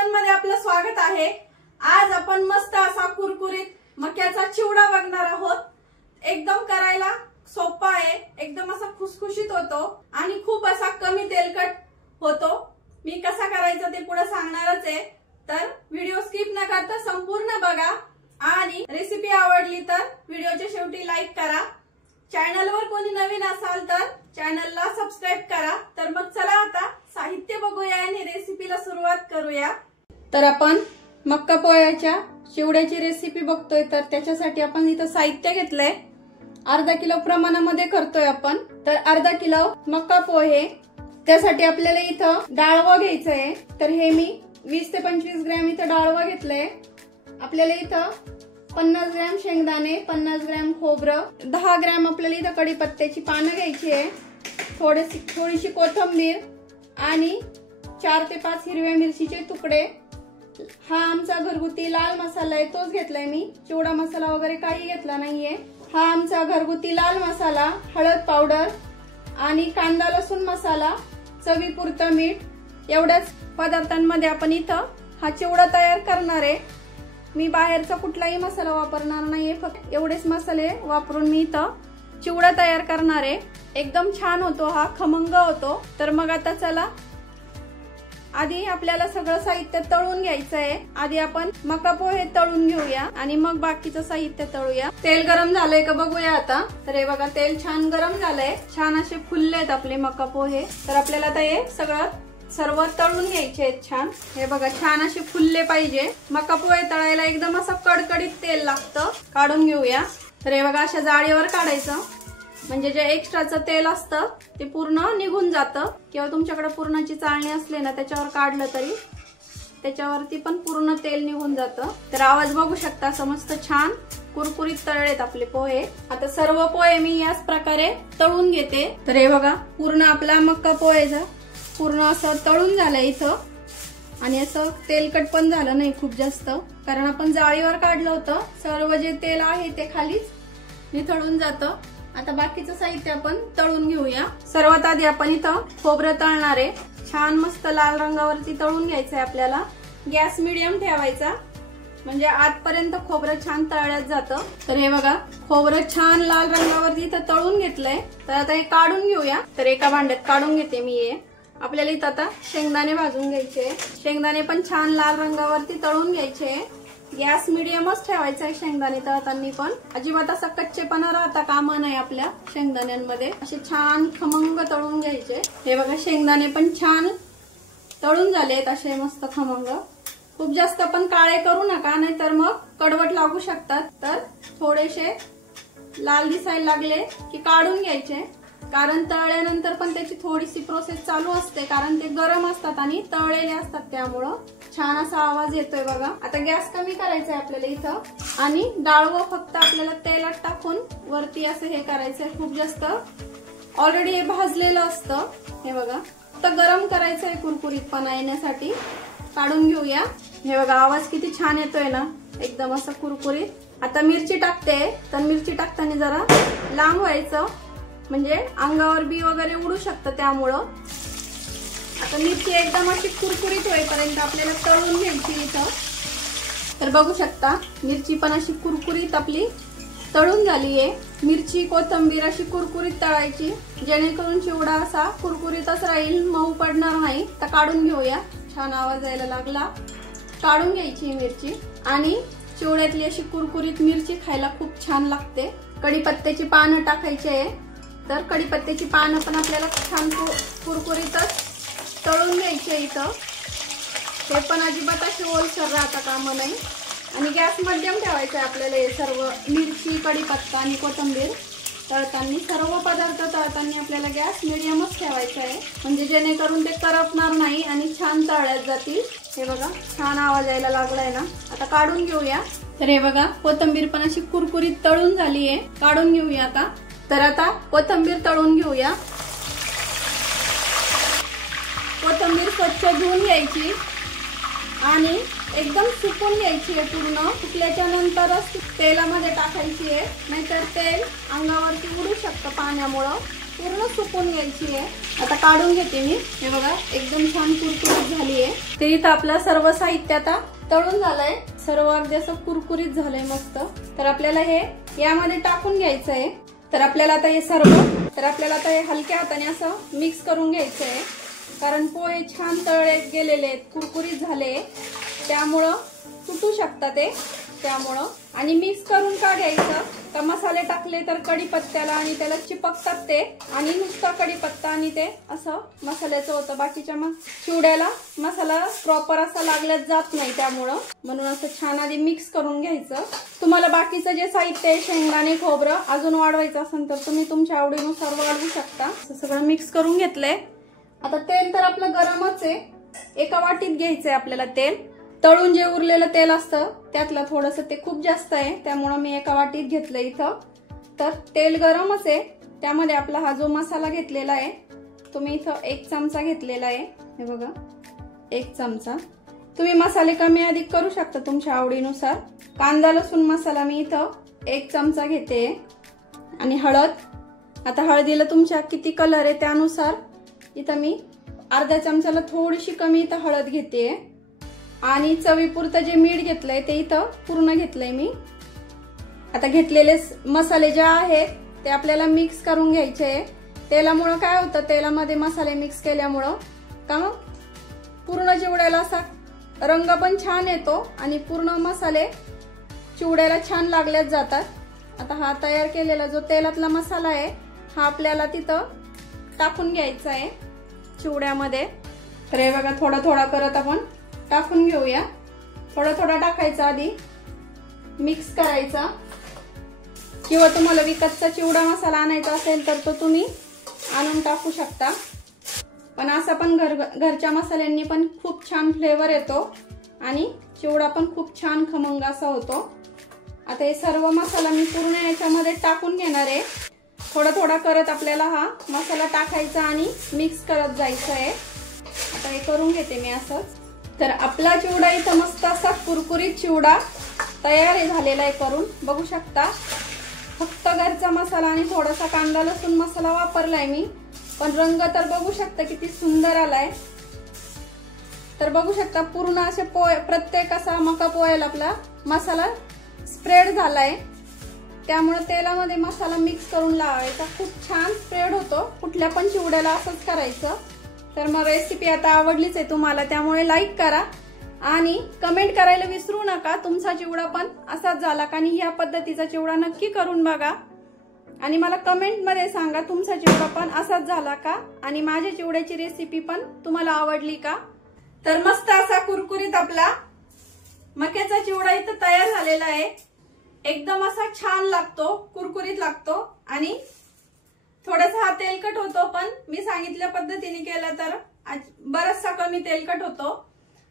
Kitchen मध्ये आपलं स्वागत आहे। आज आपण मस्त असा कुरकुरीत मक्याचा चिवडा बघणार आहोत। एकदम करायला सोपा आहे, एकदम असा खुसखुशीत होतो आणि खूप असा कमी तेलकट होतो। मी कसा करायचा ते पुढे सांगणारच आहे, तर व्हिडिओ स्किप न करता संपूर्ण बघा आणि रेसिपी आवडली तर व्हिडिओच्या शेवटी लाईक करा। चॅनलवर कोणी नवीन असाल तर चॅनलला सबस्क्राइब करा। तर मग चला आता साहित्य बघूया आणि रेसिपीला सुरुवात करूया। तर आपण मक्का पोह्याच्या चिवड्याची रेसिपी बघतोय, तर त्याच्यासाठी आपण इथं साहित्य घेतलंय। अर्धा किलो प्रमाणामध्ये करतोय आपण, तर अर्धा किलो मक्का पोहे। त्यासाठी आपल्याला इथं डाळवा घ्यायचंय, तर हे मी 20 ते 25 ग्रॅम इथं डाळवा घेतलंय। आपल्याला इथं 50 ग्रॅम शेंगदाणे, 50 ग्रॅम खोबरं, 10 ग्रॅम आपल्याला इथं कढीपत्त्याची पानं घ्यायची आहे, थोडीशी कोथिंबीर आणि 4 ते 5 हिरव्या मिरचीचे तुकडे। हा आमचा घरगुती लाल मसाला आहे, तोच घेतलाय मी, चिवडा मसाला वगैरे काही घेतला नाहीये। हा आमचा घरगुती लाल मसाला, हळद पावडर आणि कांदा लसूण मसाला, चवीपुरतं मीठ। एवढ्याच पदार्थांमध्ये आपण इथं हा चिवडा तयार करणार आहे। मी बाहेरचा कुठलाही मसाला वापरणार नाहीये, फक्त एवढेच मसाले वापरून मी इथं चिवडा तयार करणार आहे। एकदम छान होतो हा, खमंग होतो। तर मग आता चला, आधी आपल्याला सगळं साहित्य तळून घ्यायचं आहे। आधी आपण मका पोहे तळून घेऊया आणि मग बाकीचं साहित्य तळूया। तेल गरम झालंय का बघूया आता। तर हे बघा, तेल छान गरम झालंय, छान असे फुललेत आपले मका पोहे। तर आपल्याला आता हे सर्व तळून घ्यायचे आहेत छान। हे बघा, छान असे फुलले पाहिजे। मका पोहे तळायला एकदम असं कडकडीत तेल लागतं। काढून घेऊया। तर हे बघा, अशा जाळीवर काढायचं, म्हणजे जे एक्स्ट्राचं तेल असतं ते पूर्ण निघून जातं। किंवा तुमच्याकडे पूर्णाची चाळणी असली ना, त्याच्यावर काढलं तरी त्याच्यावरती पण पूर्ण तेल निघून जातं। तर आवाज बघू शकता, असं मस्त छान कुरकुरीत तळलेत आपले पोहे। आता सर्व पोहे मी याच प्रकारे तळून घेते। तर हे बघा, पूर्ण आपला मक्का पोहेचा पूर्ण असं तळून झालंय इथं, आणि असं तेलकट पण झालं नाही खूप जास्त, कारण आपण जाळीवर काढलं होतं। सर्व जे तेल आहे ते खालीच निथळून जातं। आता बाकीचं साहित्य आपण तळून घेऊया। सर्वात आधी आपण इथं खोबरं तळणार आहे। छान मस्त लाल रंगावरती तळून घ्यायचंय आपल्याला। गॅस मीडियम ठेवायचा, म्हणजे आतपर्यंत खोबरं छान तळल्यात जातं। तर हे बघा, खोबरं छान लाल रंगावरती इथं तळून घेतलंय। तर आता हे काढून घेऊया। तर एका भांड्यात काढून घेते मी हे। आपल्याला इथं आता शेंगदाणे भाजून घ्यायचे, शेंगदाणे पण छान लाल रंगावरती तळून घ्यायचे। गॅस मीडियमच ठेवायचा आहे शेंगदाणे तळताना, पण अजिबात असा कच्चेपणा राहता कामा नाही आपल्या शेंगदाण्यांमध्ये। असे छान खमंग तळून घ्यायचे। हे बघा, शेंगदाणे पण छान तळून झालेत असे मस्त खमंग। खूप जास्त पण काळे करू नका, नाहीतर मग कडवट लागू शकतात। तर थोडेसे लाल दिसायला लागले की काढून घ्यायचे, कारण तळल्यानंतर पण त्याची थोडीशी प्रोसेस चालू असते, कारण ते गरम असतात आणि तळलेले असतात, त्यामुळं छान असा आवाज येतोय बघा। आता गॅस कमी करायचा आहे आपल्याला इथं, आणि डाळवं फक्त आपल्याला तेलात टाकून वरती असं हे करायचंय। खूप जास्त ऑलरेडी हे भाजलेलं असतं। हे बघा, फक्त गरम करायचंय कुरकुरीतपणा येण्यासाठी। काढून घेऊया। हे बघा, आवाज किती छान येतोय ना, एकदम असं कुरकुरीत। आता मिरची टाकते, तर मिरची टाकताना जरा लांब व्हायचं, म्हणजे अंगावर बी वगैरे उडू शकतं, त्यामुळं आता मिरची एकदम अशी कुरकुरीत होईपर्यंत आपल्याला तळून घ्यायची इथं। तर बघू शकता, मिरची पण अशी कुरकुरीत आपली तळून झालीये। मिरची कोथिंबीर अशी कुरकुरीत तळायची, जेणेकरून चिवडा असा कुरकुरीतच राहील, मऊ पडणार नाही। तर काढून घेऊया। छान आवाज यायला लागला। काढून घ्यायची मिरची, आणि चिवड्यातली अशी कुरकुरीत मिरची खायला खूप छान लागते। कढीपत्त्याची पानं टाकायची आहे, तर कढीपत्त्याची पानं पण आपल्याला छान कुरकुरीतच तळून घ्यायचे इथं। हे पण अजिबात असे ओलसर राहता कामा नाही, आणि गॅस मध्यम ठेवायचा आहे आपल्याला। हे सर्व मिरची, कढीपत्ता आणि कोथिंबीर तळताना, सर्व पदार्थ तळताना आपल्याला गॅस मिडियमच ठेवायचा आहे, म्हणजे जेणेकरून ते करपणार नाही आणि छान तळल्यात जातील। हे बघा, छान आवाज यायला लागलाय ना। आता काढून घेऊया। तर हे बघा, कोथिंबीर पण अशी कुरकुरीत तळून झालीये। काढून घेऊया आता। तर आता कोथिंबीर तळून घेऊया। कोथिंबीर स्वच्छ धुवून घ्यायची आणि एकदम सुकून घ्यायची आहे पूर्ण। सुकल्याच्या नंतरच तेलामध्ये टाकायची आहे, नाहीतर तेल अंगावरती उडू शकतं पाण्यामुळं। पूर्ण सुकून घ्यायची आहे। आता काढून घेते मी। हे बघा एकदम छान कुरकुरीत झाली आहे। तर इथं आपलं सर्व साहित्य आता तळून झालंय, सर्व अगदी असं कुरकुरीत झालंय मस्त। तर आपल्याला हे यामध्ये टाकून घ्यायचं आहे। तर आपल्याला आता हे हलक्या हाताने असं मिक्स करून घ्यायचं आहे, कारण पोहे छान तळले गेलेले आहेत, कुरकुरीत झाले, त्यामुळं तुटू शकतात ते, त्यामुळं। आणि मिक्स करून का घ्यायचं तर मसाले टाकले तर कढीपत्त्याला आणि त्याला चिपकतात ते, आणि नुसता कढीपत्ता आणि ते असं मसाल्याचं होतं, बाकीच्या चिवड्याला मसाला प्रॉपर असा लागल्याच जात नाही, त्यामुळं म्हणून असं छान आधी मिक्स करून घ्यायचं। तुम्हाला बाकीचं जे साहित्य आहे, शेंगदाणे, खोबरं अजून वाढवायचं असेल तर तुम्ही तुमच्या आवडीनुसार वाढवू शकता। असं सगळं मिक्स करून घेतलंय। आता तेल तर आपलं गरमच आहे, एका वाटीत घ्यायचंय आपल्याला तेल। तळून जे उरलेलं तेल असतं त्यातलं थोडंसं ते खूप जास्त आहे, त्यामुळे मी एका वाटीत घेतलं इथं। तर तेल गरमच आहे, त्यामध्ये आपला हा जो मसाला घेतलेला आहे तो मी इथं 1 चमचा घेतलेला आहे। हे बघा 1 चमचा, तुम्ही मसाले कमी अधिक करू शकता तुमच्या आवडीनुसार। कांदा लसूण मसाला मी इथं 1 चमचा घेते, आणि हळद, आता हळदीला तुमच्या किती कलर आहे त्यानुसार इथं मी अर्धा चमचाला थोडीशी कमी इथं हळद घेते, आणि चवीपुरतं जे मीठ घेतलंय ते इथं पूर्ण घेतलंय मी। आता घेतलेले मसाले जे आहेत ते आपल्याला मिक्स करून घ्यायचे। तेलामुळे काय होतं, तेलामध्ये मसाले मिक्स केल्यामुळं का मग पूर्ण चिवड्याला असा रंग पण छान येतो, आणि पूर्ण मसाले चिवड्याला छान लागल्याच जातात। आता हा तयार केलेला जो तेलातला मसाला आहे हा आपल्याला तिथं टाकून घ्यायचा आहे चिवड्यामध्ये। तर हे बघा थोडा थोडा करत आपण टाकून घेऊया, थोडा थोडा टाकायचा, आधी मिक्स करायचा। किंवा तुम्हाला विकतचा चिवडा मसाला आणायचा असेल तर तो तुम्ही आणून टाकू शकता, पण असा पण घरच्या मसाल्यांनी पण खूप छान फ्लेवर येतो, आणि चिवडा पण खूप छान खमंग असा होतो। आता हे सर्व मसाला मी पूर्ण याच्यामध्ये टाकून घेणार आहे। थोडा थोडा करत आपल्याला हा मसाला टाकायचा आणि मिक्स करत जायचं आहे। आता हे करून घेते मी असंच। तर आपला चिवडा इथं मस्त असा कुरकुरीत चिवडा तयार झालेला आहे करून, बघू शकता। फक्त घरचा मसाला आणि थोडासा कांदा लसूण मसाला वापरलाय मी, पण रंग तर बघू शकता किती सुंदर आलाय। तर बघू शकता पूर्ण असे पोहे, प्रत्येक असा मका पोह्याला आपला मसाला स्प्रेड झालाय, त्यामुळे तेलामध्ये मसाला मिक्स करून लावायचा, खूप छान स्प्रेड होतो। कुठल्या पण चिवड्याला असंच करायचं। तर मग रेसिपी आता आवडलीच आहे तुम्हाला, त्यामुळे लाईक करा आणि कमेंट करायला विसरू नका तुमचा चिवडा पण असाच झाला का, आणि ह्या पद्धतीचा चिवडा नक्की करून बघा, आणि मला कमेंट मध्ये सांगा तुमचा चिवडा पण असाच झाला का, आणि माझ्या चिवड्याची रेसिपी पण तुम्हाला आवडली का। तर मस्त असा कुरकुरीत आपला मक्याचा चिवडा इथं तयार झालेला आहे। एकदम असा छान लागतो, कुरकुरीत लागतो, आणि थोडासा हा तेलकट होतो, पण मी सांगितल्या पद्धतीने केला तर बराचसा कमी तेलकट होतो।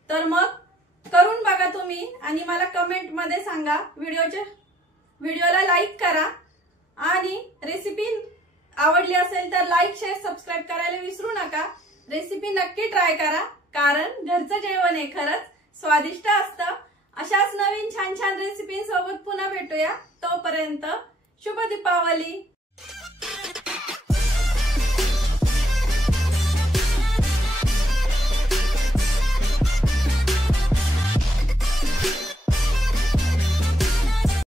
तर मग करून बघा तुम्ही, आणि मला कमेंट मध्ये सांगा। व्हिडिओला लाईक करा, आणि रेसिपी आवडली असेल तर लाईक शेअर सबस्क्राईब करायला विसरू नका। रेसिपी नक्की ट्राय करा, कारण घरचं जेवण आहे खरंच स्वादिष्ट असतं। अशाच नवीन छान छान रेसिपी सोबत पुन्हा भेटूया, तोपर्यंत शुभ दीपावली।